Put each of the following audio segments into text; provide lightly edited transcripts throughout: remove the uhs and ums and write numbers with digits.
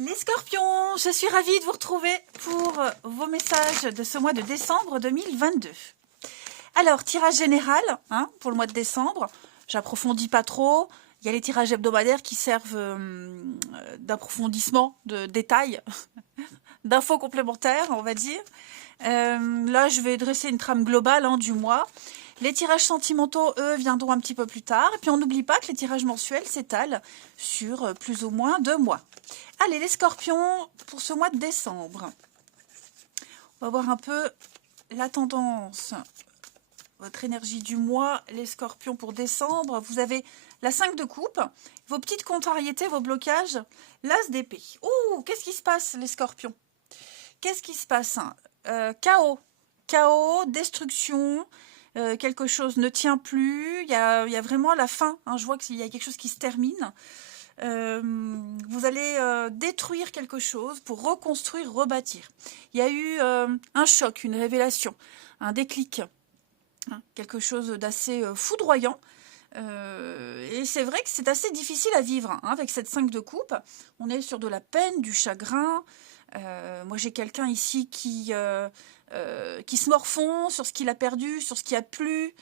Les scorpions, je suis ravie de vous retrouver pour vos messages de ce mois de décembre 2022. Alors, tirage général pour le mois de décembre. J'approfondis pas trop. Il y a les tirages hebdomadaires qui servent d'approfondissement, de détails, d'infos complémentaires, on va dire. Là, je vais dresser une trame globale du mois. Les tirages sentimentaux, eux, viendront un petit peu plus tard. Et puis, on n'oublie pas que les tirages mensuels s'étalent sur plus ou moins 2 mois. Allez, les scorpions, pour ce mois de décembre. On va voir un peu la tendance. Votre énergie du mois, les scorpions pour décembre. Vous avez la 5 de coupe, vos petites contrariétés, vos blocages, l'as d'épée. Ouh, qu'est-ce qui se passe, les scorpions? Qu'est-ce qui se passe? Chaos. Chaos, destruction, quelque chose ne tient plus. Il y a vraiment la fin. Je vois qu'il y a quelque chose qui se termine. Vous allez détruire quelque chose pour reconstruire, rebâtir. Il y a eu un choc, une révélation, un déclic, quelque chose d'assez foudroyant. Et c'est vrai que c'est assez difficile à vivre avec cette 5 de coupe. On est sur de la peine, du chagrin. Moi, j'ai quelqu'un ici qui se morfond sur ce qu'il a perdu, sur ce qui a plu,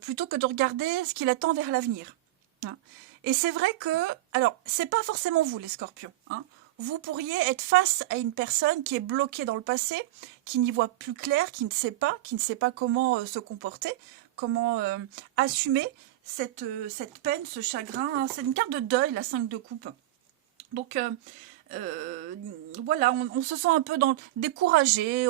plutôt que de regarder ce qu'il attend vers l'avenir. Et c'est vrai que, alors, c'est pas forcément vous, les scorpions. Vous pourriez être face à une personne qui est bloquée dans le passé, qui n'y voit plus clair, qui ne sait pas comment se comporter, comment assumer cette peine, ce chagrin. C'est une carte de deuil, la 5 de coupe. Donc, voilà, on se sent un peu découragé,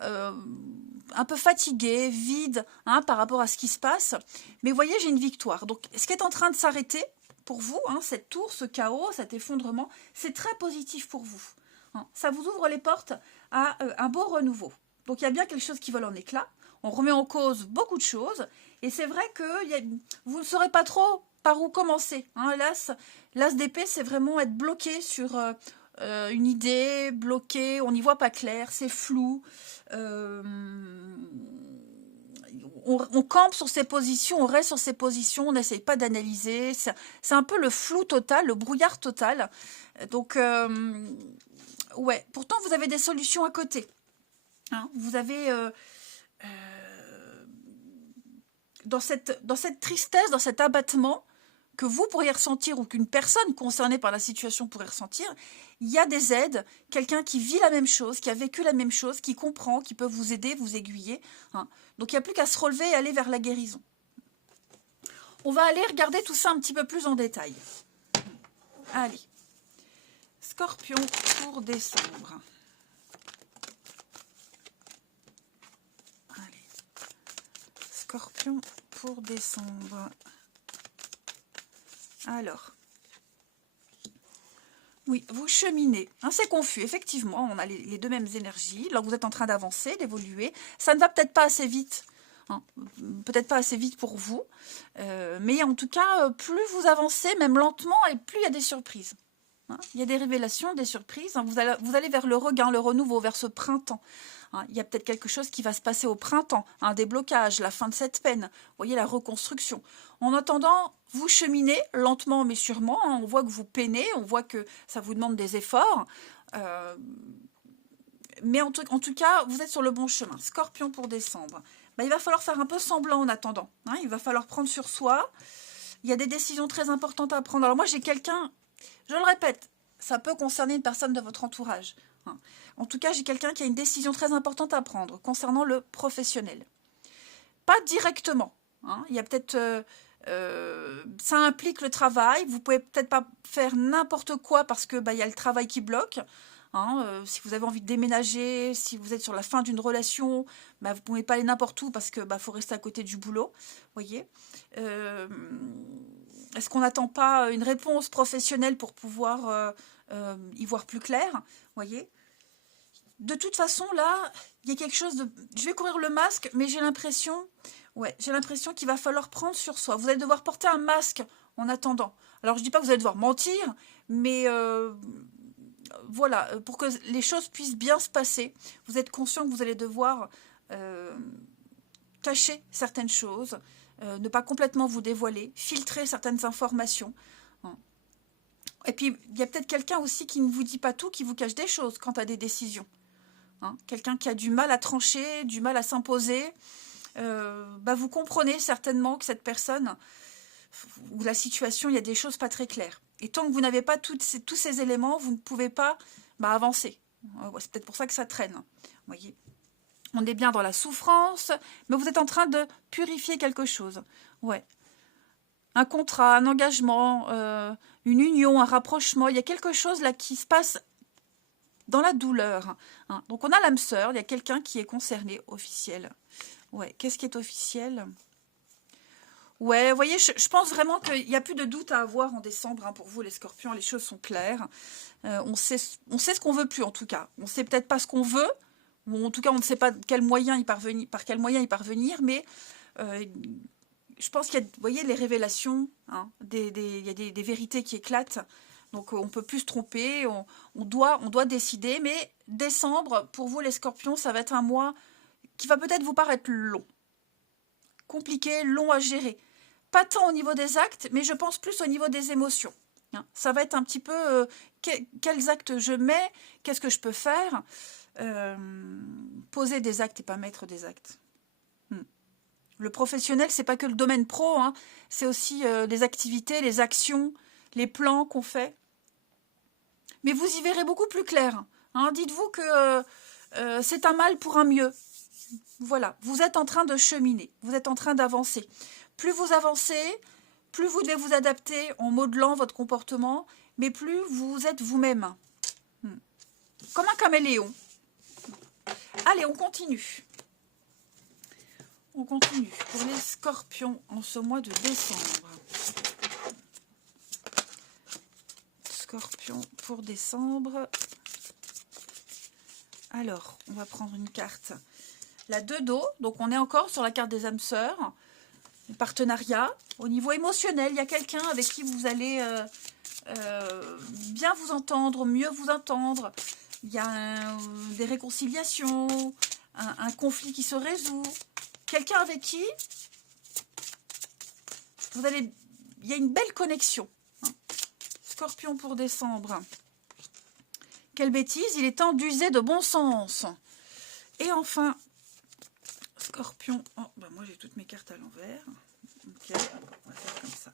un peu fatigué, vide par rapport à ce qui se passe. Mais vous voyez, j'ai une victoire. Donc, ce qui est en train de s'arrêter, pour vous, cette tour, ce chaos, cet effondrement, c'est très positif pour vous. Ça vous ouvre les portes à un beau renouveau. Donc il y a bien quelque chose qui vole en éclats. On remet en cause beaucoup de choses. Et c'est vrai que vous ne saurez pas trop par où commencer. L'as d'épée, c'est vraiment être bloqué sur une idée, bloqué, on n'y voit pas clair, c'est flou. On campe sur ses positions, on reste sur ses positions, on n'essaye pas d'analyser. C'est un peu le flou total, le brouillard total. Donc, ouais, pourtant vous avez des solutions à côté. Vous avez, dans cette tristesse, dans cet abattement que vous pourriez ressentir ou qu'une personne concernée par la situation pourrait ressentir, il y a des aides, quelqu'un qui vit la même chose, qui a vécu la même chose, qui comprend, qui peut vous aider, vous aiguiller. Donc il n'y a plus qu'à se relever et aller vers la guérison. On va aller regarder tout ça un petit peu plus en détail. Allez. Scorpion pour décembre. Allez. Scorpion pour décembre. Alors, oui, vous cheminez. C'est confus, effectivement, on a les deux mêmes énergies. Là, vous êtes en train d'avancer, d'évoluer. Ça ne va peut-être pas assez vite. Peut-être pas assez vite pour vous. Mais en tout cas, plus vous avancez, même lentement, et plus il y a des surprises. Il y a des révélations, des surprises. Vous allez vers le regain, le renouveau, vers ce printemps. Il y a peut-être quelque chose qui va se passer au printemps, un déblocage, la fin de cette peine, vous voyez, la reconstruction. En attendant, vous cheminez lentement mais sûrement, on voit que vous peinez, on voit que ça vous demande des efforts, mais en tout cas, vous êtes sur le bon chemin. Scorpion pour décembre. Il va falloir faire un peu semblant en attendant, il va falloir prendre sur soi, il y a des décisions très importantes à prendre. Alors moi, j'ai quelqu'un, je le répète, ça peut concerner une personne de votre entourage. En tout cas, j'ai quelqu'un qui a une décision très importante à prendre concernant le professionnel. Pas directement. Il y a peut-être... ça implique le travail. Vous pouvez peut-être pas faire n'importe quoi parce que il y a le travail qui bloque. Si vous avez envie de déménager, si vous êtes sur la fin d'une relation, vous ne pouvez pas aller n'importe où parce que faut rester à côté du boulot. Voyez. Est-ce qu'on n'attend pas une réponse professionnelle pour pouvoir y voir plus clair? Voyez. De toute façon, là, il y a quelque chose de... Je vais courir le masque, mais j'ai l'impression qu'il va falloir prendre sur soi. Vous allez devoir porter un masque en attendant. Alors, je ne dis pas que vous allez devoir mentir, mais voilà, pour que les choses puissent bien se passer, vous êtes conscient que vous allez devoir cacher certaines choses, ne pas complètement vous dévoiler, filtrer certaines informations. Et puis, il y a peut-être quelqu'un aussi qui ne vous dit pas tout, qui vous cache des choses quant à des décisions. Hein. Quelqu'un qui a du mal à trancher, du mal à s'imposer. Vous comprenez certainement que cette personne, ou la situation, il y a des choses pas très claires. Et tant que vous n'avez pas tous ces éléments, vous ne pouvez pas avancer. C'est peut-être pour ça que ça traîne. Voyez, on est bien dans la souffrance, mais vous êtes en train de purifier quelque chose. Ouais. Un contrat, un engagement, une union, un rapprochement. Il y a quelque chose là qui se passe dans la douleur. Hein. Donc on a l'âme sœur, il y a quelqu'un qui est concerné, officiel. Ouais, qu'est-ce qui est officiel? Ouais, vous voyez, je pense vraiment qu'il n'y a plus de doute à avoir en décembre. Hein, pour vous, les scorpions, les choses sont claires. On sait ce qu'on veut plus, en tout cas. On ne sait peut-être pas ce qu'on veut, ou en tout cas, on ne sait pas par quel moyen y parvenir, mais je pense qu'il y a, vous voyez, les révélations, hein, il y a des vérités qui éclatent. Donc, on ne peut plus se tromper, on doit décider. Mais décembre, pour vous, les scorpions, ça va être un mois qui va peut-être vous paraître long. Compliqué, long à gérer. Pas tant au niveau des actes, mais je pense plus au niveau des émotions. Hein. Ça va être un petit peu quels actes je mets, qu'est-ce que je peux faire. Poser des actes et pas mettre des actes. Le professionnel, c'est pas que le domaine pro, hein, c'est aussi les activités, les actions, les plans qu'on fait. Mais vous y verrez beaucoup plus clair. Hein. Dites-vous que c'est un mal pour un mieux. Voilà, vous êtes en train de cheminer, vous êtes en train d'avancer. Plus vous avancez, plus vous devez vous adapter en modelant votre comportement, mais plus vous êtes vous-même. Comme un caméléon. Allez, on continue. On continue pour les scorpions en ce mois de décembre. Scorpion pour décembre. Alors, on va prendre une carte. La 2 d'eau, donc on est encore sur la carte des âmes sœurs. Le partenariat. Au niveau émotionnel, il y a quelqu'un avec qui vous allez bien vous entendre, mieux vous entendre. Il y a des réconciliations, un conflit qui se résout. Quelqu'un avec qui il y a une belle connexion. Scorpion pour décembre. Quelle bêtise, il est temps d'user de bon sens. Et enfin, Scorpion. Oh, moi j'ai toutes mes cartes à l'envers. Ok, on va faire comme ça.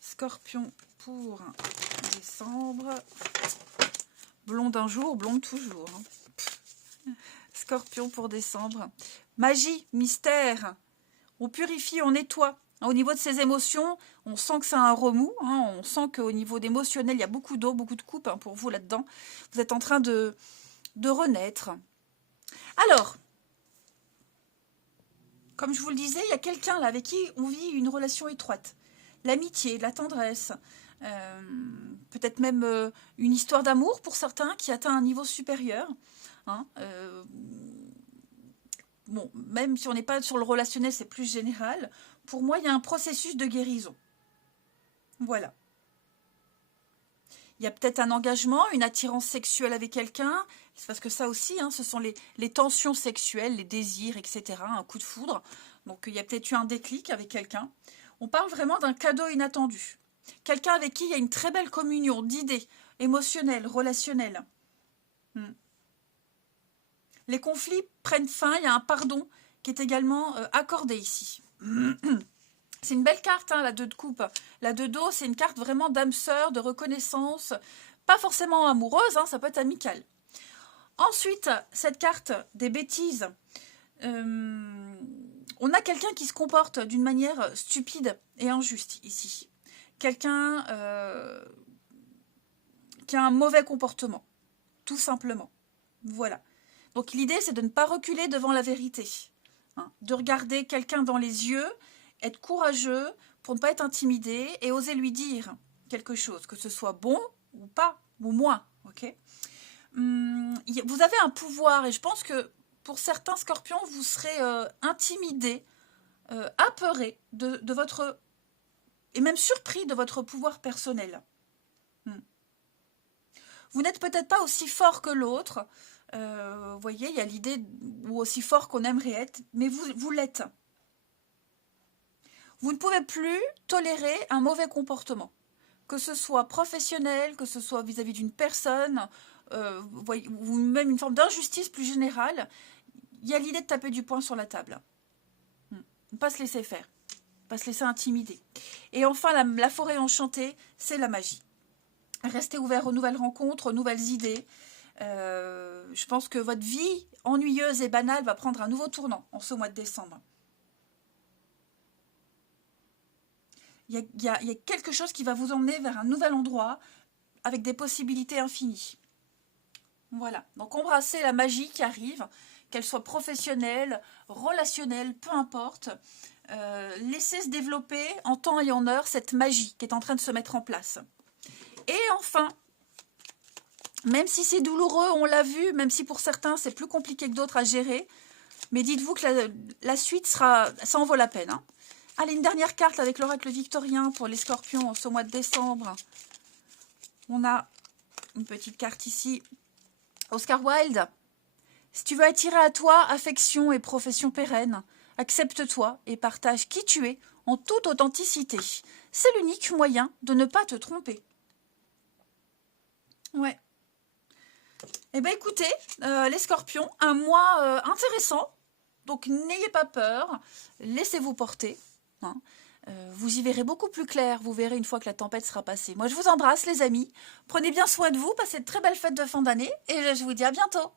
Scorpion pour décembre. Blonde un jour, blonde toujours. Hein. Scorpion pour décembre. Magie, mystère. On purifie, on nettoie. Au niveau de ses émotions, on sent que c'est un remous. Hein. On sent qu'au niveau d'émotionnel, il y a beaucoup d'eau, beaucoup de coupe hein, pour vous là-dedans. Vous êtes en train de renaître. Alors, comme je vous le disais, il y a quelqu'un là avec qui on vit une relation étroite. L'amitié, la tendresse, peut-être même une histoire d'amour pour certains qui atteint un niveau supérieur. Hein, bon, même si on n'est pas sur le relationnel, c'est plus général. Pour moi, il y a un processus de guérison. Voilà. Il y a peut-être un engagement, une attirance sexuelle avec quelqu'un. C'est parce que ça aussi, hein, ce sont les tensions sexuelles, les désirs, etc. Un coup de foudre. Donc, il y a peut-être eu un déclic avec quelqu'un. On parle vraiment d'un cadeau inattendu. Quelqu'un avec qui il y a une très belle communion d'idées émotionnelles, relationnelles. Les conflits prennent fin, il y a un pardon qui est également accordé ici. C'est une belle carte, hein, la 2 de coupe. La 2 d'eau, c'est une carte vraiment d'âme sœur, de reconnaissance. Pas forcément amoureuse, hein, ça peut être amical. Ensuite, cette carte des bêtises. On a quelqu'un qui se comporte d'une manière stupide et injuste ici. Quelqu'un qui a un mauvais comportement, tout simplement. Voilà. Donc l'idée, c'est de ne pas reculer devant la vérité. Hein, de regarder quelqu'un dans les yeux, être courageux pour ne pas être intimidé et oser lui dire quelque chose, que ce soit bon ou pas, ou moins. Okay, vous avez un pouvoir et je pense que pour certains scorpions, vous serez intimidés, apeurés de votre... et même surpris de votre pouvoir personnel. Vous n'êtes peut-être pas aussi fort que l'autre. Vous voyez, il y a l'idée ou aussi fort qu'on aimerait être, mais vous l'êtes. Vous ne pouvez plus tolérer un mauvais comportement. que ce soit professionnel, que ce soit vis-à-vis d'une personne, ou même une forme d'injustice plus générale, il y a l'idée de taper du poing sur la table. Ne pas se laisser faire, ne pas se laisser intimider. Et enfin, la forêt enchantée, c'est la magie. Restez ouvert aux nouvelles rencontres, aux nouvelles idées. Je pense que votre vie ennuyeuse et banale va prendre un nouveau tournant en ce mois de décembre. Il y a quelque chose qui va vous emmener vers un nouvel endroit avec des possibilités infinies. Voilà, donc embrassez la magie qui arrive, qu'elle soit professionnelle, relationnelle, peu importe. Laissez se développer en temps et en heure cette magie qui est en train de se mettre en place. Et enfin, même si c'est douloureux, on l'a vu, même si pour certains c'est plus compliqué que d'autres à gérer, mais dites-vous que la suite ça en vaut la peine. Hein. Allez, une dernière carte avec l'oracle victorien pour les scorpions en ce mois de décembre. On a une petite carte ici. Oscar Wilde. Si tu veux attirer à toi affection et profession pérenne, accepte-toi et partage qui tu es en toute authenticité. C'est l'unique moyen de ne pas te tromper. Ouais. Eh bien écoutez, les scorpions, un mois intéressant. Donc n'ayez pas peur, laissez-vous porter. Hein. Vous y verrez beaucoup plus clair, vous verrez une fois que la tempête sera passée. Moi je vous embrasse les amis, prenez bien soin de vous, passez de très belles fêtes de fin d'année et je vous dis à bientôt.